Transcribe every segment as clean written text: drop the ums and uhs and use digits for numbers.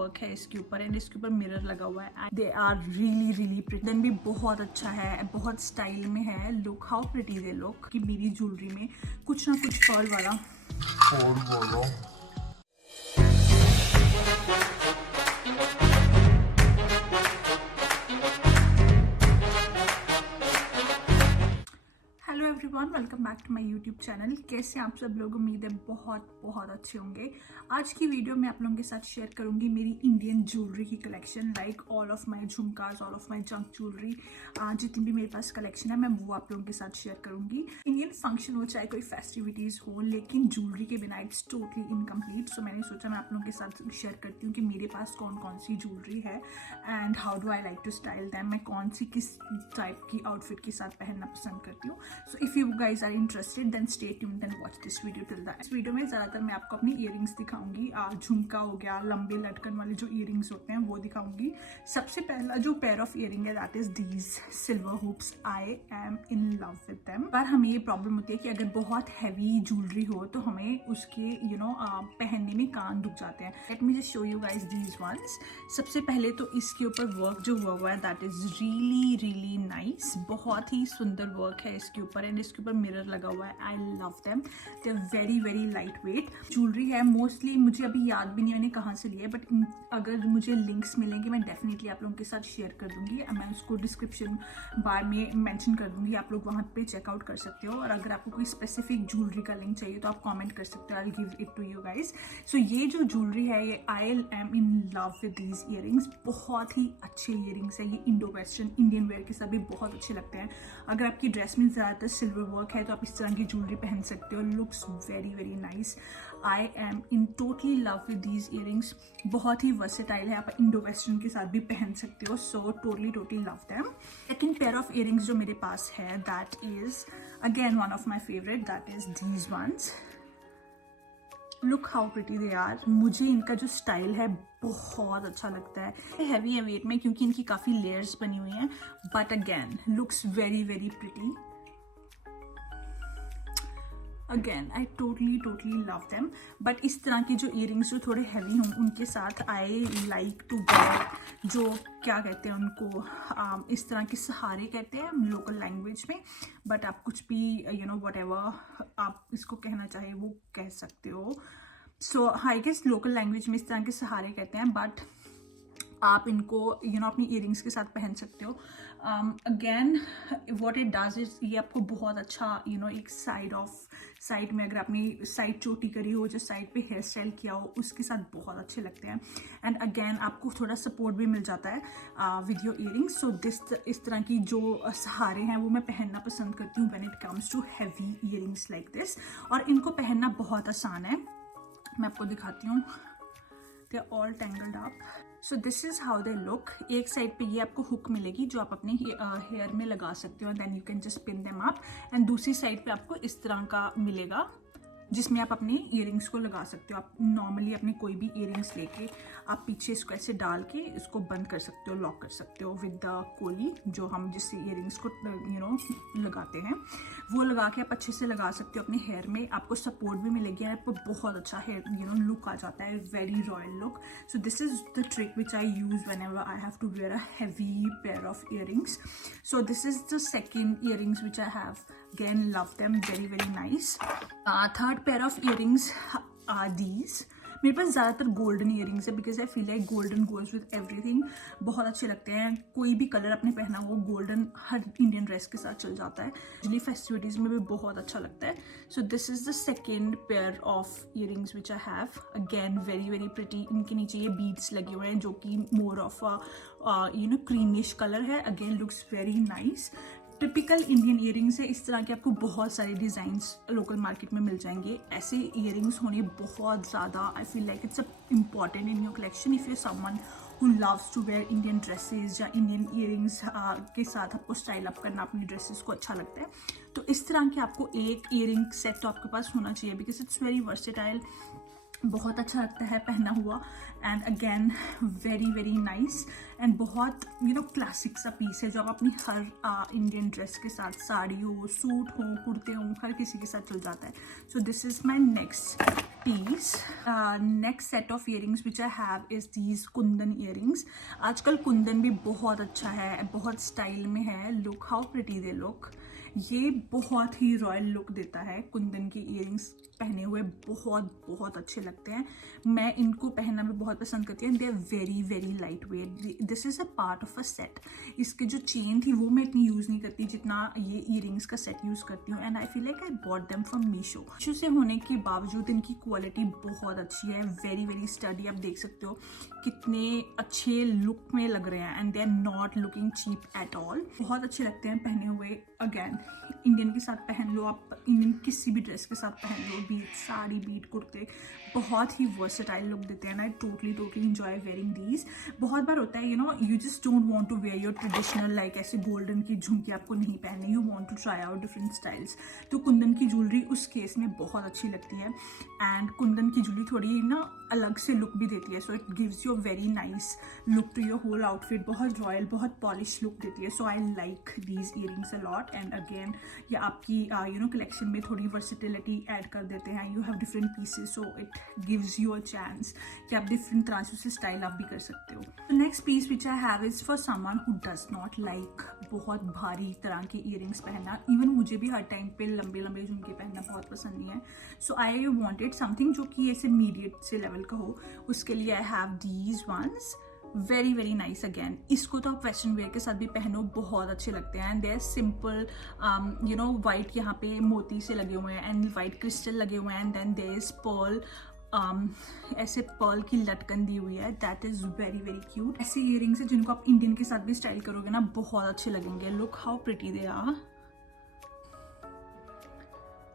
Work है इसके ऊपर एंड इसके ऊपर मिरर लगा हुआ है। They are really really pretty. Then भी बहुत अच्छा है, बहुत स्टाइल में है। Look how pretty they look कि मेरी ज्वेलरी में कुछ ना कुछ पर्ल वाला everyone, welcome back to my YouTube channel. कैसे आप सब लोग? उम्मीद है बहुत बहुत अच्छे होंगे। आज की वीडियो में आप लोगों के साथ शेयर करूंगी मेरी इंडियन ज्वेलरी की collection, like all of my झुमकास, all of my junk jewellery, जितनी भी मेरे पास कलेक्शन है मैं वो आप लोगों के साथ शेयर करूंगी। इंडियन फंक्शन हो चाहे कोई फेस्टिविटीज हो, लेकिन ज्वेलरी के बिना इट्स टोटली इनकम्प्लीट। सो मैंने सोचा मैं आप लोगों के साथ शेयर करती हूँ कि मेरे पास कौन कौन सी ज्वेलरी है and how do I like to style them. मैं कौन सी किस टाइप की आउटफिट के साथ पहनना पसंद करती हूँ। So if you guys are interested then stay tuned and watch this video till the end। इस वीडियो में ज़्यादातर मैं आपको अपनी इयरिंग्स दिखाऊंगी। झुमका हो गया, लंबे लटकन वाले जो इयरिंग्स होते हैं वो दिखाऊंगी। सबसे पहला जो पेयर ऑफ इयरिंग है that is these silver hoops. I am in love with them. पर हमें ये प्रॉब्लम होती है कि अगर बहुत हैवी ज्वेलरी हो तो हमें उसके पहनने में कान दुख जाते हैं। Let me just show you guys these once. सबसे पहले तो इसके ऊपर वर्क जो हुआ है that is really really nice. बहुत ही सुंदर वर्क है इसके ऊपर एंड इसके ऊपर मिरर लगा हुआ है। I love them. They are very very light weight jewellery है। मोस्टली मुझे अभी याद भी नहीं मैंने कहाँ से लिया है, बट अगर मुझे लिंक्स मिलेंगे मैं डेफिनेटली आप लोगों के साथ शेयर कर दूंगी। मैं उसको डिस्क्रिप्शन बार में मेंशन कर दूंगी, आप लोग वहाँ पे चेकआउट कर सकते हो। और अगर आपको कोई स्पेसिफिक ज्वेलरी का लिंक चाहिए तो आप कॉमेंट कर सकते हो। I give it to you guys. So ये जो ज्वेलरी है ये I am in love with these earrings. बहुत ही अच्छे इयरिंग्स है ये। इंडो वेस्टर्न इंडियन वेयर के साथ भी बहुत अच्छे लगते हैं। अगर आपकी ड्रेस में ज़्यादातर सिल्वर वर्क है तो आप इस तरह की ज्वेलरी पहन सकते हो। Looks very very nice. I am in totally love with these earrings. बहुत ही वर्सेटाइल है, आप इंडो वेस्टर्न के साथ भी पहन सकते हो। So totally love them. Second pair of earrings जो मेरे पास है that is again one of my favourite, that is these ones. Look how pretty they are. मुझे इनका जो स्टाइल है बहुत अच्छा लगता है। हैवी है वेट में क्योंकि इनकी काफ़ी लेयर्स बनी हुई हैं, but again looks very very pretty. Again I totally love them. But इस तरह की जो इयरिंग्स जो थोड़े हैवी हों उनके साथ आई लाइक टू वेयर जो क्या कहते हैं उनको, इस तरह के सहारे कहते हैं लोकल लैंग्वेज में, बट आप कुछ भी व्हाटएवर आप इसको कहना चाहे वो कह सकते हो। So I guess local language में इस तरह के सहारे कहते हैं, बट आप इनको अपनी इयरिंग्स के साथ पहन सकते हो। Again what it does is ये आपको बहुत अच्छा एक साइड में अगर आपने साइड चोटी करी हो, जो साइड पे हेयर स्टाइल किया हो, उसके साथ बहुत अच्छे लगते हैं। एंड अगेन आपको थोड़ा सपोर्ट भी मिल जाता है विद योर इयरिंग्स। सो इस तरह की जो सहारे हैं वो मैं पहनना पसंद करती हूँ when it comes to heavy earrings like this. और इनको पहनना बहुत आसान है। मैं आपको दिखाती हूँ। They are all tangled up. So this is how they look. एक साइड पे ये आपको हुक मिलेगी जो आप अपने हेयर में लगा सकते हो, then you can just pin them up. And दूसरी साइड पे आपको इस तरह का मिलेगा जिसमें आप अपने इयरिंग्स को लगा सकते हो। आप नॉर्मली अपने कोई भी इयरिंग्स लेके आप पीछे इसको ऐसे डाल के इसको बंद कर सकते हो, लॉक कर सकते हो विद द कोली जो हम जिससे इयरिंग्स को लगाते हैं, वो लगा के आप अच्छे से लगा सकते हो अपने हेयर में। आपको सपोर्ट भी मिलेगी, आपको बहुत अच्छा हेयर लुक आ जाता है, very royal look. So this is the trick which I use whenever I have to wear a heavy pair of earrings. So this is the second earrings which I have. Again love them, very very nice. Third pair of earrings are these. मेरे पास ज़्यादातर golden earrings है because I feel like golden goes with everything. बहुत अच्छे लगते हैं। कोई भी colour आपने पहना हो गोल्डन हर इंडियन ड्रेस के साथ चल जाता है। यूजुअली फेस्टिविटीज़ में भी बहुत अच्छा लगता है। सो this is the second pair of earrings which I have. Again very very pretty. इनके नीचे ये बीड्स लगे हुए हैं जो कि मोर ऑफ क्रीमिश कलर है। Again looks very nice. Typical Indian earrings है। इस तरह के आपको बहुत सारे डिज़ाइंस लोकल मार्केट में मिल जाएंगे। ऐसे इयरिंग्स होने बहुत ज़्यादा I feel like it's important in your collection if you someone who loves to wear Indian dresses या इंडियन इयरिंग्स के साथ आपको स्टाइल अप करना अपनी ड्रेसेस को अच्छा लगता है। तो इस तरह के आपको एक इयरिंग सेट तो आपके पास होना चाहिए बिकॉज इट्स वेरी वर्सेटाइल। बहुत अच्छा लगता है पहना हुआ and again very very nice and बहुत क्लासिक सा पीस है जो आप अपनी हर इंडियन ड्रेस के साथ, साड़ी हो, सूट हो, कुर्ते हो, हर किसी के साथ चल जाता है। सो this is my next piece. Next set of earrings which I have is these kundan earrings. आजकल कुंदन भी बहुत अच्छा है, बहुत स्टाइल में है. Look how pretty they look. ये बहुत ही रॉयल लुक देता है. कुंदन की इयरिंग्स पहने हुए बहुत बहुत अच्छे लगते हैं. मैं इनको पहनना भी बहुत पसंद करती हूँ. They are very very light weight. This is a part of a set. इसके जो चेन थी वो मैं इतनी यूज़ नहीं करती जितना ये इयरिंग्स का सेट यूज़ करती हूँ. And I feel like I bought them from Meesho. Meesho से होने के बावजूद इनकी क्वालिटी बहुत अच्छी है. Very very study. आप देख सकते हो कितने अच्छे लुक में लग रहे हैं. And they are not looking cheap at all. बहुत अच्छे लगते हैं पहने हुए. अगैन इंडियन के साथ पहन लो आप, इंडियन किसी भी ड्रेस के साथ पहन लो, बीट साड़ी, बीट कुर्ते, बहुत ही वर्सेटाइल लुक देते हैं. I totally enjoy wearing these. बहुत बार होता है you just don't want to wear your traditional like ऐसे गोल्डन की झुमकी आपको नहीं पहनने. You want to try out different styles. तो कुंदन की ज्वेलरी उस केस में बहुत अच्छी लगती है. एंड कुंदन की ज्वेलरी थोड़ी अलग से लुक भी देती है. So it gives you a very nice look to your whole outfit. बहुत रॉयल, बहुत पॉलिश लुक देती है. So I like these earrings a lot. And again ये आपकी कलेक्शन में थोड़ी वर्सिटिलिटी ऐड कर देते हैं. You have different pieces, so it gives you a chance कि आप डिफरेंट तरह से स्टाइल आप भी कर सकते हो. Next piece which I have is for someone who does not like बहुत भारी तरह के इयरिंग्स पहनना. इवन मुझे भी हर टाइम पे लंबे लंबे झुमके पहनना बहुत पसंद नहीं है. सो आई वॉन्टेड समथिंग जो कि ऐसे मीडियट से लेवल का हो. उसके लिए I have these once. Very very nice. Again इसको तो आप वेस्टर्न वेयर के साथ भी पहनो, बहुत अच्छे लगते हैं. And they are simple white यहाँ पे मोती से लगे हुए हैं एंड वाइट क्रिस्टल लगे हुए हैं. And then there is pearl, ऐसे पर्ल की लटकन दी हुई है. That is very very cute. ऐसे इयरिंग्स है जिनको आप इंडियन के साथ भी स्टाइल करोगे ना, बहुत अच्छे लगेंगे. Look how pretty they are.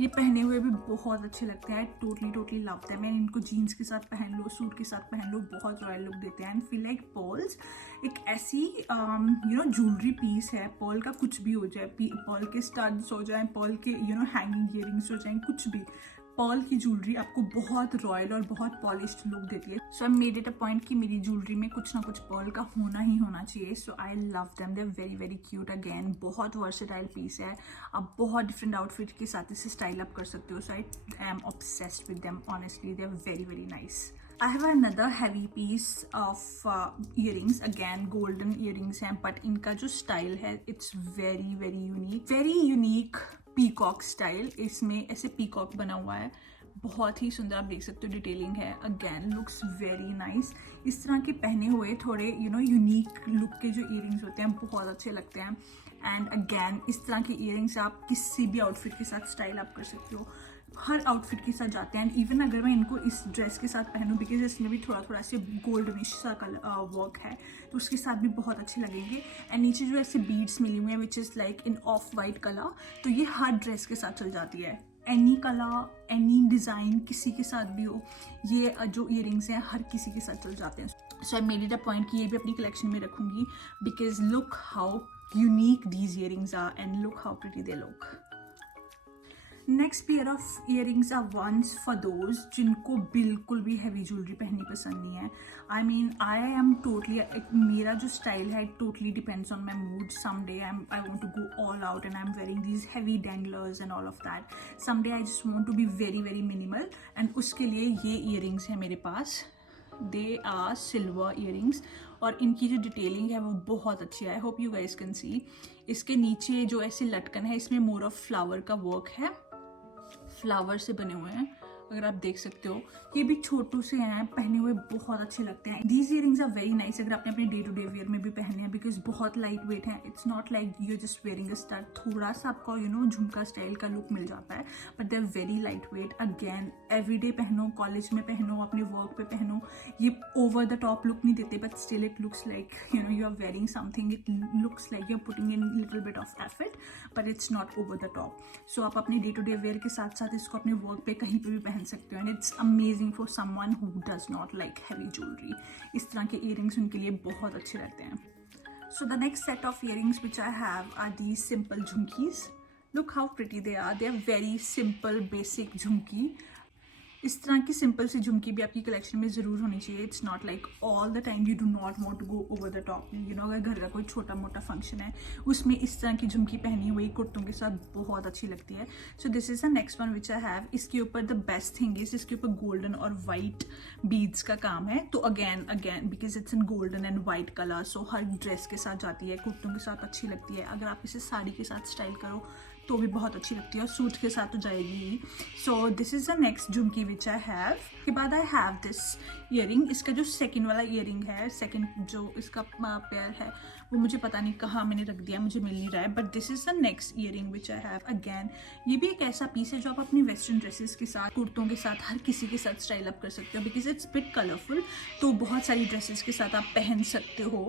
ये पहने हुए भी बहुत अच्छे लगते हैं. Totally love them. मैं इनको जीन्स के साथ पहन लो, सूट के साथ पहन लो, बहुत रॉयल लुक देते हैं. एंड फील लाइक पर्ल्स एक ऐसी ज्वेलरी पीस है. पर्ल का कुछ भी हो जाए, पर्ल के स्टड्स हो जाए, पर्ल के हैंगिंग इयरिंग्स हो जाए, कुछ भी, पर्ल की ज्वेलरी आपको बहुत रॉयल और बहुत पॉलिश्ड लुक देती है. So I made it a point कि मेरी ज्वेलरी में कुछ ना कुछ पर्ल का होना ही होना चाहिए. So I love them. They are very very cute. Again बहुत वर्सेटाइल पीस है. आप बहुत डिफरेंट आउटफिट के साथ इसे स्टाइल अप कर सकते हो. So I am obsessed with them. Honestly they are very very nice. I have another heavy piece of earrings. Again golden earrings हैं, but इनका जो स्टाइल है it's very very unique. Very unique peacock style. इसमें ऐसे peacock बना हुआ है, बहुत ही सुंदर. आप देख सकते हो डिटेलिंग है. Again looks very nice. इस तरह के पहने हुए थोड़े यूनिक लुक के जो इयरिंग्स होते हैं बहुत अच्छे लगते हैं. एंड अगेन इस तरह के इयरिंग्स आप किसी भी आउटफिट के साथ स्टाइल अप कर सकते हो. हर आउटफिट के साथ जाते हैं. एंड इवन अगर मैं इनको इस ड्रेस के साथ पहनूं, बिकॉज इसमें भी थोड़ा से गोल्डनिश सा वर्क है, तो उसके साथ भी बहुत अच्छे लगेंगे. एंड नीचे जो ऐसे बीड्स मिली हुई हैं which is like in of white colour, तो ये हर ड्रेस के साथ चल जाती है. एनी कलर, एनी डिज़ाइन, किसी के साथ भी हो, ये जो इयरिंग्स हैं हर किसी के साथ चल जाते हैं. So I made it a point कि ये भी अपनी कलेक्शन में रखूँगी, because look how unique these earrings are and look how pretty they look. Next pair of earrings are ones for those जिनको बिल्कुल भी हैवी ज्वेलरी पहननी पसंद नहीं है. I mean I am totally, मेरा जो स्टाइल है totally depends on my mood. Some day I want to go all out and I am wearing these heavy danglers and all of that. Some day I just want to be very very minimal. And उसके लिए ये earrings हैं मेरे पास. They are silver earrings और इनकी जो detailing है वो बहुत अच्छी है. I hope you guys can see. इसके नीचे जो ऐसे लटकन है इसमें मोर ऑफ फ्लावर का वर्क है. फ्लावर से बने हुए हैं, अगर आप देख सकते हो. ये भी छोटू से हैं, पहने हुए बहुत अच्छे लगते हैं. These earrings are very nice अगर आपने अपने डे टू डे वेयर में भी पहने हैं, बिकॉज बहुत लाइट वेट है. It's not like you just wearing a stud. थोड़ा सा आपको झुमका स्टाइल का लुक मिल जाता है, but they are very light weight. Again everyday पहनो, कॉलेज में पहनो, अपने वर्क पे पहनो. ये ओवर द टॉप लुक नहीं देते, but still it looks like you are wearing something. It looks like you are putting in little bit of effort, but it's not over the top. So आप अपने day to day where के साथ साथ इसको अपने work पे कहीं पे भी पहन सकते हो. And it's amazing for someone who does not like heavy jewellery. इस तरह के इयरिंग्स उनके लिए बहुत अच्छे रहते हैं. So the next set of earrings which I have are these simple jhumkis. Look how pretty they are. They are very simple, basic झुमकी. इस तरह की सिंपल सी झुमकी भी आपकी कलेक्शन में ज़रूर होनी चाहिए. It's not like all the time you do not want to go over the top. You know, अगर घर का कोई छोटा मोटा फंक्शन है उसमें इस तरह की झुमकी पहनी हुई कुर्तों के साथ बहुत अच्छी लगती है. सो this is the next one which I have. इसके ऊपर द बेस्ट थिंग इज इसके ऊपर गोल्डन और वाइट बीड्स का काम है. तो again because it's in golden and white colour, so her dress के साथ जाती है, कुर्तों के साथ अच्छी लगती है. अगर आप इसे साड़ी के साथ स्टाइल करो तो भी बहुत अच्छी लगती है और सूट के साथ तो जाएगी ही. So this is the next jhumki which I have. के बाद आई हैव दिस ईयरिंग. इसका जो सेकंड वाला ईयरिंग है, सेकंड जो इसका पेयर है वो मुझे पता नहीं कहाँ मैंने रख दिया, मुझे मिल नहीं रहा है. But this is the next earring which I have. Again ये भी एक ऐसा पीस है जो आप अपनी वेस्टर्न ड्रेसेस के साथ, कुर्तों के साथ, हर किसी के साथ स्टाइल अप कर सकते हो बिकॉज इट्स बिट कलरफुल. तो बहुत सारी ड्रेसेस के साथ आप पहन सकते हो.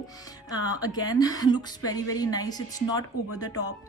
Again looks very very nice. It's not over the top.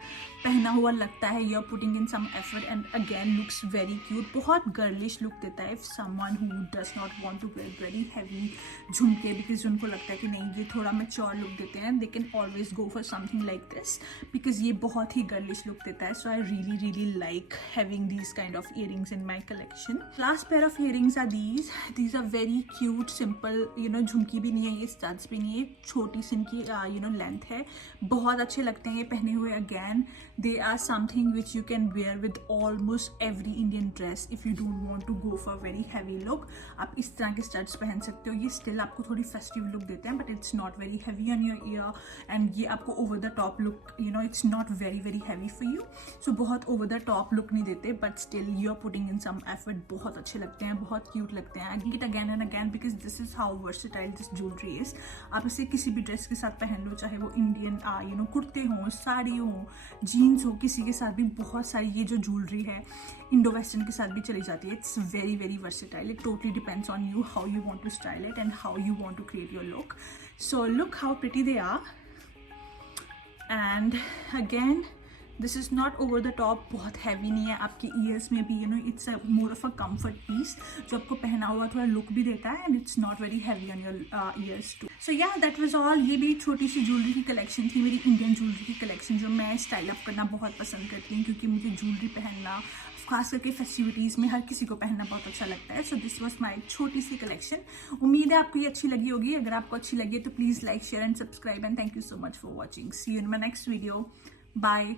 पहना हुआ लगता है you are putting in some effort and again looks very cute. बहुत गर्लिश लुक देता है. If someone who does not want to wear very heavy झुमके because उनको लगता है कि नहीं ये थोड़ा मैच्योर लुक देते हैं, they can always go for something like this because ये बहुत ही गर्लिश लुक देता है. So I really really like having these kind of earrings in my collection. Last pair of earrings are these are very cute simple. You know, झुमकी भी नहीं है ये, स्टड्स भी नहीं है, छोटी सी इनकी यू नो लेंथ है. बहुत अच्छे लगते हैं ये पहने हुए. Again they are something which you can wear with almost every Indian dress if you don't want to go for very heavy look. आप इस तरह के स्टड्स पहन सकते हो. ये स्टिल आपको थोड़ी फेस्टिव लुक देते हैं but it's not very heavy on your ear and ये आपको over the top look, you know, it's not very very heavy for you. So बहुत ओवर द टॉप लुक नहीं देते but still you are putting in some effort. बहुत अच्छे लगते हैं, बहुत क्यूट लगते हैं. I think it again and again because this is how versatile this jewellery is. आप इसे किसी भी ड्रेस के साथ पहन लो, चाहे वो इंडियन यू नो कुर्ते हों, साड़ी हो, जीन्स हो, किसी के साथ भी. बहुत सारी ये जो ज्वेलरी है इंडो वेस्टर्न के साथ भी चली जाती है. It's very very versatile. It totally depends on you how you want to style it and how you want to create your look. So look how pretty they are. And again this is not over the top. बहुत heavy नहीं है आपके ears में भी. You know, it's a more of a comfort piece जो आपको पहना हुआ थोड़ा लुक भी देता है and it's not very heavy on your ears too. So या दैट वाज ऑल. ये भी छोटी सी ज्वेलरी की कलेक्शन थी, मेरी इंडियन ज्वेलरी की कलेक्शन जो मैं स्टाइल अप करना बहुत पसंद करती हूँ क्योंकि मुझे ज्वेलरी पहनना खास करके फेस्टिविटीज़ में हर किसी को पहनना बहुत अच्छा लगता है. सो दिस वॉज माई छोटी सी कलेक्शन. उम्मीद है आपको ये अच्छी लगी होगी. अगर आपको अच्छी लगी तो please like, share and subscribe and thank you so much for watching. See you in my next video. Bye.